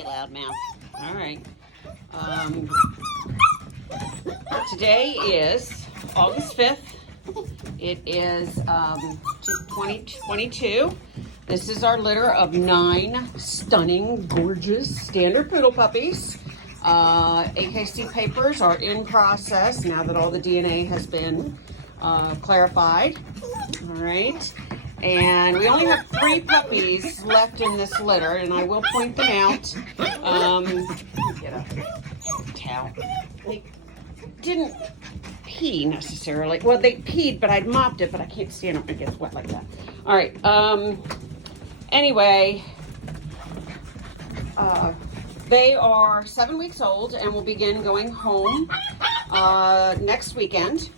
Okay, loudmouth. All right. Today is August 5th. It is 2022. This is our litter of 9 stunning, gorgeous standard poodle puppies. AKC papers are in process now that all the DNA has been clarified. All right. And we only have 3 puppies left in this litter, and I will point them out. Get a towel. They didn't pee necessarily. Well, they peed, but I'd mopped it, but I can't stand up and it gets wet like that. All right. Anyway, they are 7 weeks old and will begin going home next weekend.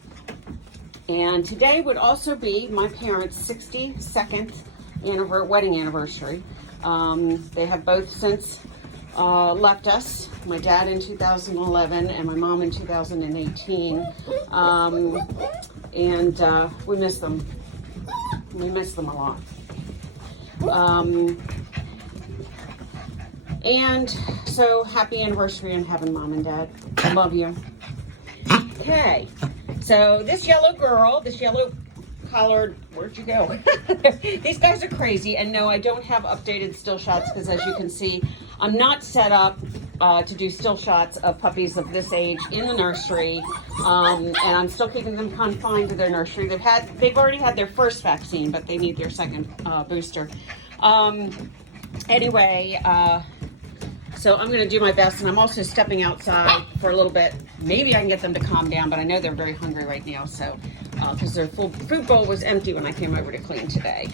And today would also be my parents' 62nd wedding anniversary. They have both since left us. My dad in 2011 and my mom in 2018. We miss them. We miss them a lot. And so happy anniversary in heaven, Mom and Dad. I love you. Okay. So this yellow girl, this yellow collared, where'd you go? These guys are crazy. And no, I don't have updated still shots because as you can see, I'm not set up to do still shots of puppies of this age in the nursery. And I'm still keeping them confined to their nursery. They've already had their first vaccine, but they need their second booster. Anyway, so I'm going to do my best, and I'm also stepping outside for a little bit. Maybe I can get them to calm down, but I know they're very hungry right now, so because their full food bowl was empty when I came over to clean today.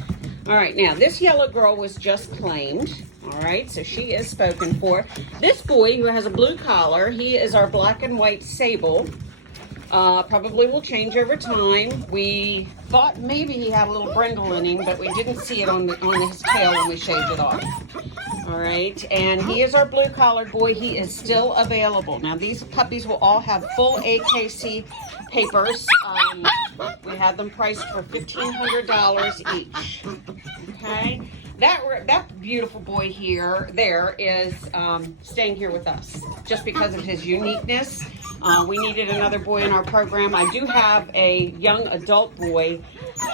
All right, now this yellow girl was just claimed. All right, so she is spoken for. This boy who has a blue collar, he is our black and white sable. Probably will change over time. We thought maybe he had a little brindle in him, but we didn't see it on his tail when we shaved it off. All right, and he is our blue collared boy. He is still available. Now these puppies will all have full AKC papers. We have them priced for $1,500 each. Okay, that beautiful boy there is staying here with us just because of his uniqueness. We needed another boy in our program. I do have a young adult boy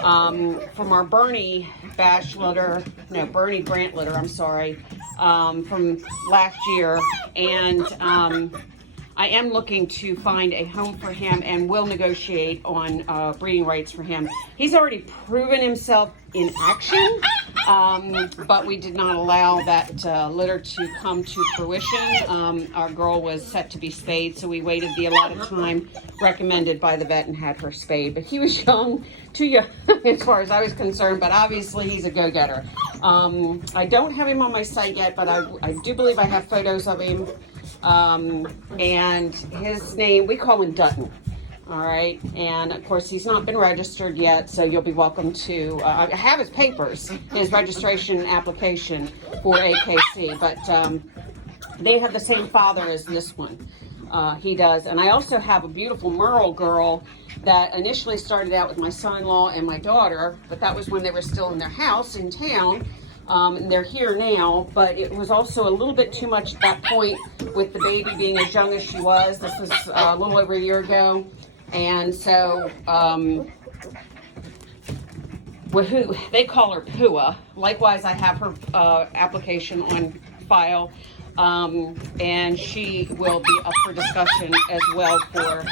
from our Bernie Grant litter, I'm sorry, from last year. And I am looking to find a home for him and will negotiate on breeding rights for him. He's already proven himself in action, but we did not allow that litter to come to fruition. Our girl was set to be spayed, so we waited the allotted time recommended by the vet and had her spayed. But he was young, too young as far as I was concerned, but obviously he's a go-getter. I don't have him on my site yet, but I do believe I have photos of him. And his name, we call him Dutton. All right, and of course he's not been registered yet, so you'll be welcome to I have his papers, his registration application for AKC, but they have the same father as this one. He does. And I also have a beautiful Merle girl that initially started out with my son-in-law and my daughter, but that was when they were still in their house in town. And they're here now, but it was also a little bit too much at that point with the baby being as young as she was. This was a little over a year ago. And so, they call her Pua. Likewise, I have her application on file, and she will be up for discussion as well for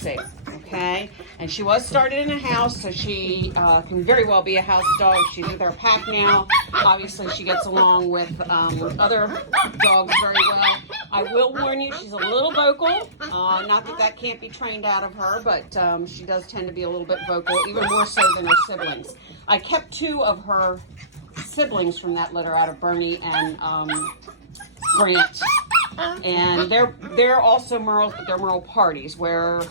sale. Okay, and she was started in a house, so she can very well be a house dog. She's with our pack now. Obviously, she gets along with other dogs very well. I will warn you, she's a little vocal. Not that can't be trained out of her, but she does tend to be a little bit vocal, even more so than her siblings. I kept 2 of her siblings from that litter out of Bernie and Grant. And they're also Merles, but they're Merle parties, where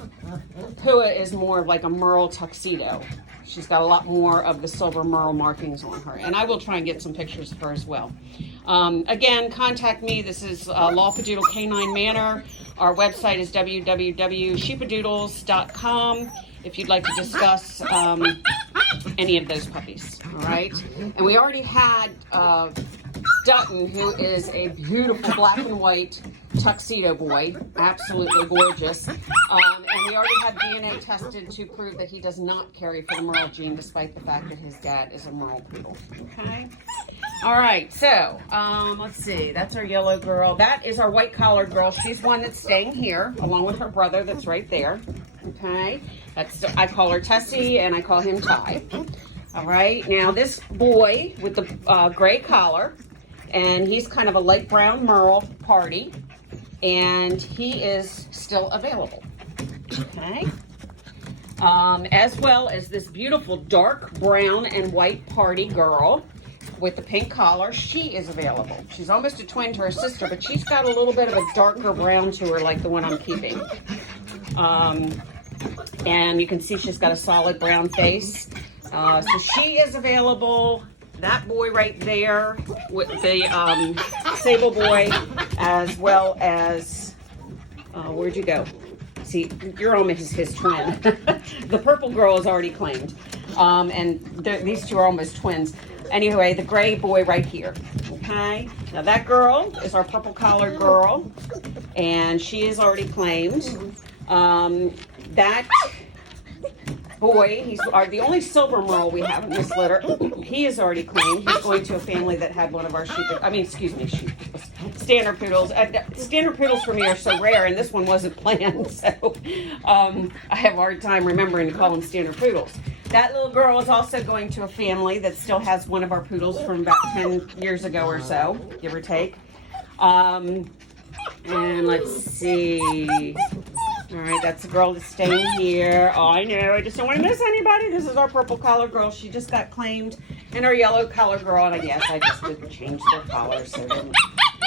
Pua is more of like a Merle tuxedo. She's got a lot more of the silver Merle markings on her. And I will try and get some pictures of her as well. Again, contact me. This is Lawpadoodle Canine Manor. Our website is www.sheepadoodles.com if you'd like to discuss any of those puppies. All right. And we already had Dutton, who is a beautiful black and white tuxedo boy, absolutely gorgeous. And we already had DNA tested to prove that he does not carry for the Merle gene, despite the fact that his dad is a Merle poodle. Okay. All right. So let's see. That's our yellow girl. That is our white collared girl. She's one that's staying here, along with her brother. That's right there. Okay. I call her Tessie, and I call him Ty. All right. Now this boy with the gray collar. And he's kind of a light brown Merle party, and he is still available, okay? As well as this beautiful dark brown and white party girl with the pink collar. She is available. She's almost a twin to her sister, but she's got a little bit of a darker brown to her, like the one I'm keeping. And you can see she's got a solid brown face. So she is available. That boy right there with the sable boy, as well as, where'd you go? See, you're almost his twin. The purple girl is already claimed. And these two are almost twins. Anyway, the gray boy right here, okay? Now that girl is our purple collared girl, and she is already claimed. That boy, he's the only silver Merle we have in this litter. He is already claimed. He's going to a family that had one of our standard poodles. Standard poodles for me are so rare, and this one wasn't planned, so I have a hard time remembering to call them standard poodles. That little girl is also going to a family that still has one of our poodles from about 10 years ago or so, give or take. And let's see. All right, that's the girl that's staying here. Oh, I know, I just don't want to miss anybody. This is our purple collar girl. She just got claimed. And our yellow collar girl, and I guess I just didn't change their collars, so they're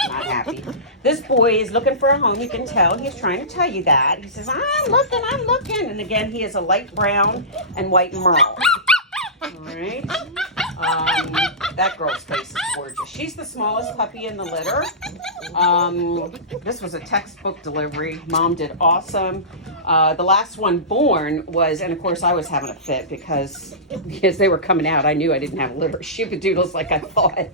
not happy. This boy is looking for a home. You can tell he's trying to tell you that. He says, I'm looking. And again, he is a light brown and white Merle. All right. That girl's face is gorgeous. She's the smallest puppy in the litter. This was a textbook delivery. Mom did awesome. The last one born was, and of course I was having a fit because they were coming out. I knew I didn't have a liver sheepadoodles like I thought.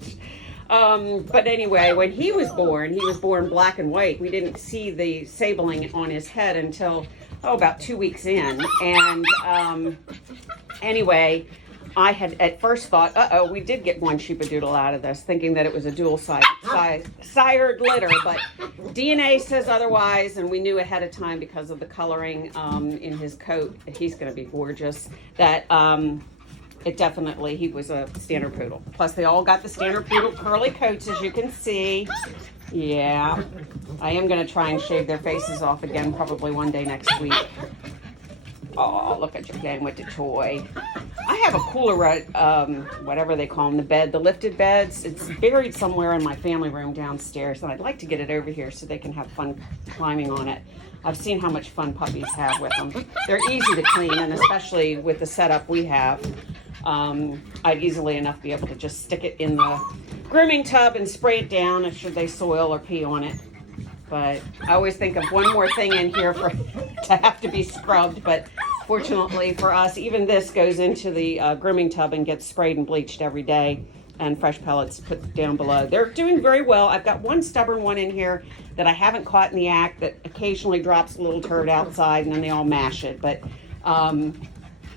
But anyway, when he was born black and white. We didn't see the sabling on his head until, about 2 weeks in. And anyway, I had at first thought, we did get one sheepadoodle out of this, thinking that it was a dual sired litter, but DNA says otherwise, and we knew ahead of time because of the coloring in his coat that he's going to be gorgeous, that he was a standard poodle. Plus, they all got the standard poodle curly coats, as you can see. Yeah, I am going to try and shave their faces off again probably one day next week. Oh, look at you playing with the toy. I have a cooler, whatever they call them, the bed, the lifted beds. It's buried somewhere in my family room downstairs, and I'd like to get it over here so they can have fun climbing on it. I've seen how much fun puppies have with them. They're easy to clean, and especially with the setup we have, I'd easily enough be able to just stick it in the grooming tub and spray it down should they soil or pee on it. But I always think of one more thing in here to have to be scrubbed, but fortunately for us, even this goes into the grooming tub and gets sprayed and bleached every day, and fresh pellets put down below. They're doing very well. I've got one stubborn one in here that I haven't caught in the act that occasionally drops a little turd outside, and then they all mash it. But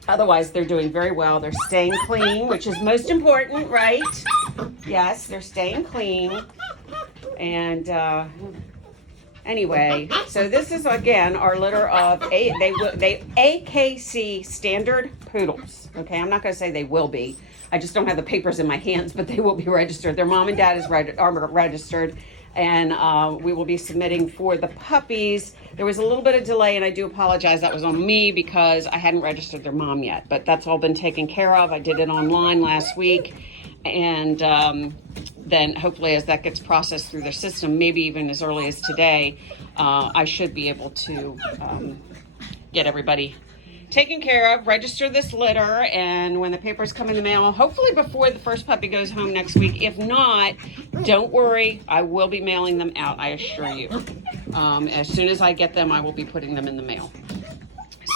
otherwise, they're doing very well. They're staying clean, which is most important, right? Yes, they're staying clean. And anyway, so this is again our litter of AKC standard poodles. Okay, I'm not going to say they will be. I just don't have the papers in my hands, but they will be registered. Their mom and dad are registered, and we will be submitting for the puppies. There was a little bit of delay, and I do apologize. That was on me because I hadn't registered their mom yet, but that's all been taken care of. I did it online last week, and then hopefully as that gets processed through their system, maybe even as early as today, I should be able to get everybody taken care of, register this litter, and when the papers come in the mail, hopefully before the first puppy goes home next week. If not, don't worry, I will be mailing them out, I assure you. As soon as I get them, I will be putting them in the mail.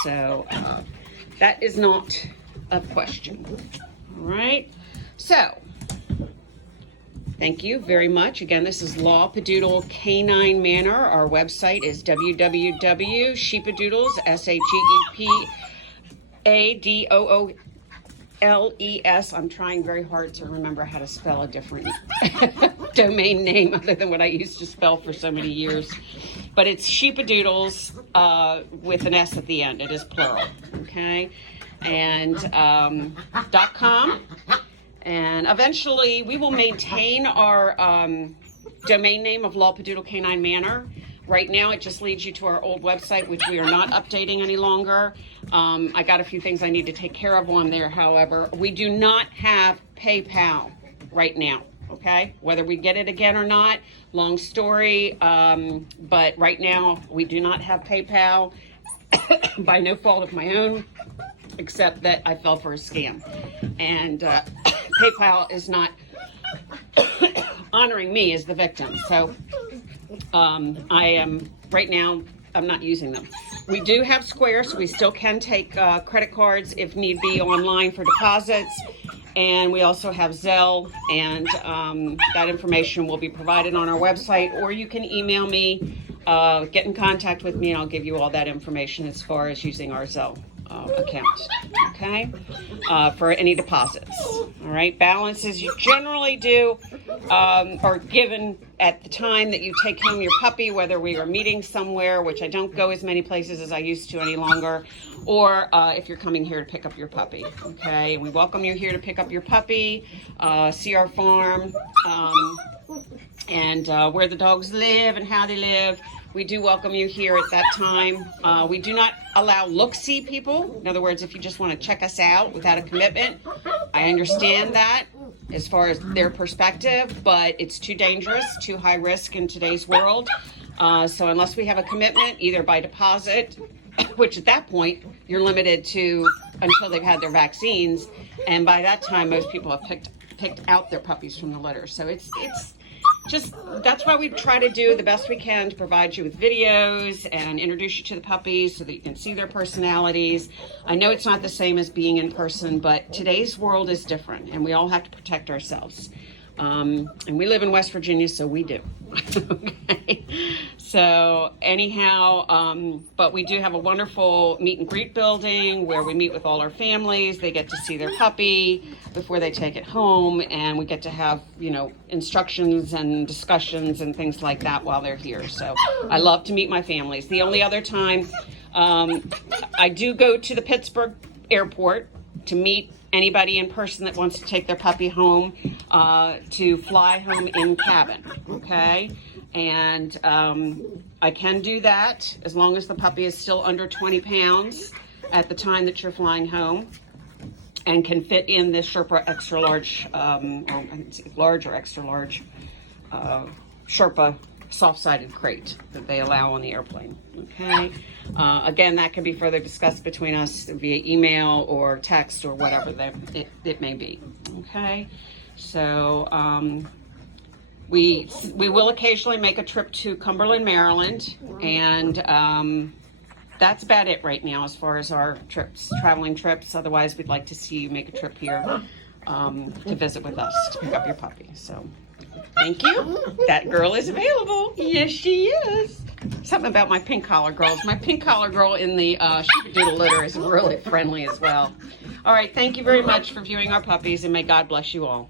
So that is not a question. All right, so Thank you very much. Again, this is Law Padoodle Canine Manor. Our website is www.sheepadoodles, SheePaDooles. I'm trying very hard to remember how to spell a different domain name other than what I used to spell for so many years. But it's Sheepadoodles with an S at the end. It is plural, okay? And .com. And eventually we will maintain our domain name of Law Padoodle Canine Manor. Right now it just leads you to our old website, which we are not updating any longer. I got a few things I need to take care of on there, however. We do not have PayPal right now, okay? Whether we get it again or not, long story, but right now we do not have PayPal by no fault of my own, except that I fell for a scam. And PayPal is not honoring me as the victim. So I am, right now, I'm not using them. We do have Square, so we still can take credit cards if need be online for deposits. And we also have Zelle, and that information will be provided on our website, or you can email me, get in contact with me, and I'll give you all that information as far as using our Zelle account, okay, for any deposits. All right, balances you generally do are given at the time that you take home your puppy, whether we are meeting somewhere, which I don't go as many places as I used to any longer, or if you're coming here to pick up your puppy, okay? We welcome you here to pick up your puppy, see our farm, and where the dogs live and how they live. We do welcome you here at that time. We do not allow look-see people. In other words, if you just want to check us out without a commitment, I understand that as far as their perspective, but it's too dangerous, too high risk in today's world. So unless we have a commitment, either by deposit, which at that point, you're limited to until they've had their vaccines, and by that time, most people have picked out their puppies from the litter. So it's just, that's why we try to do the best we can to provide you with videos and introduce you to the puppies so that you can see their personalities. I know it's not the same as being in person, but today's world is different and we all have to protect ourselves. And we live in West Virginia, so we do. Okay. So anyhow, but we do have a wonderful meet and greet building where we meet with all our families. They get to see their puppy before they take it home, and we get to have, you know, instructions and discussions and things like that while they're here. So I love to meet my families. The only other time I do go to the Pittsburgh airport to meet anybody in person that wants to take their puppy home, to fly home in cabin, okay? And I can do that as long as the puppy is still under 20 pounds at the time that you're flying home and can fit in this Sherpa extra large, or large or extra large Sherpa soft-sided crate that they allow on the airplane, okay? Again, that can be further discussed between us via email or text or whatever it may be, okay? So we will occasionally make a trip to Cumberland, Maryland, and that's about it right now as far as our trips, traveling trips. Otherwise, we'd like to see you make a trip here to visit with us, to pick up your puppy. So thank you. That girl is available. Yes, she is. Something about my pink collar girls. My pink collar girl in the Sheepadoodle litter is really friendly as well. All right, thank you very much for viewing our puppies, and may God bless you all.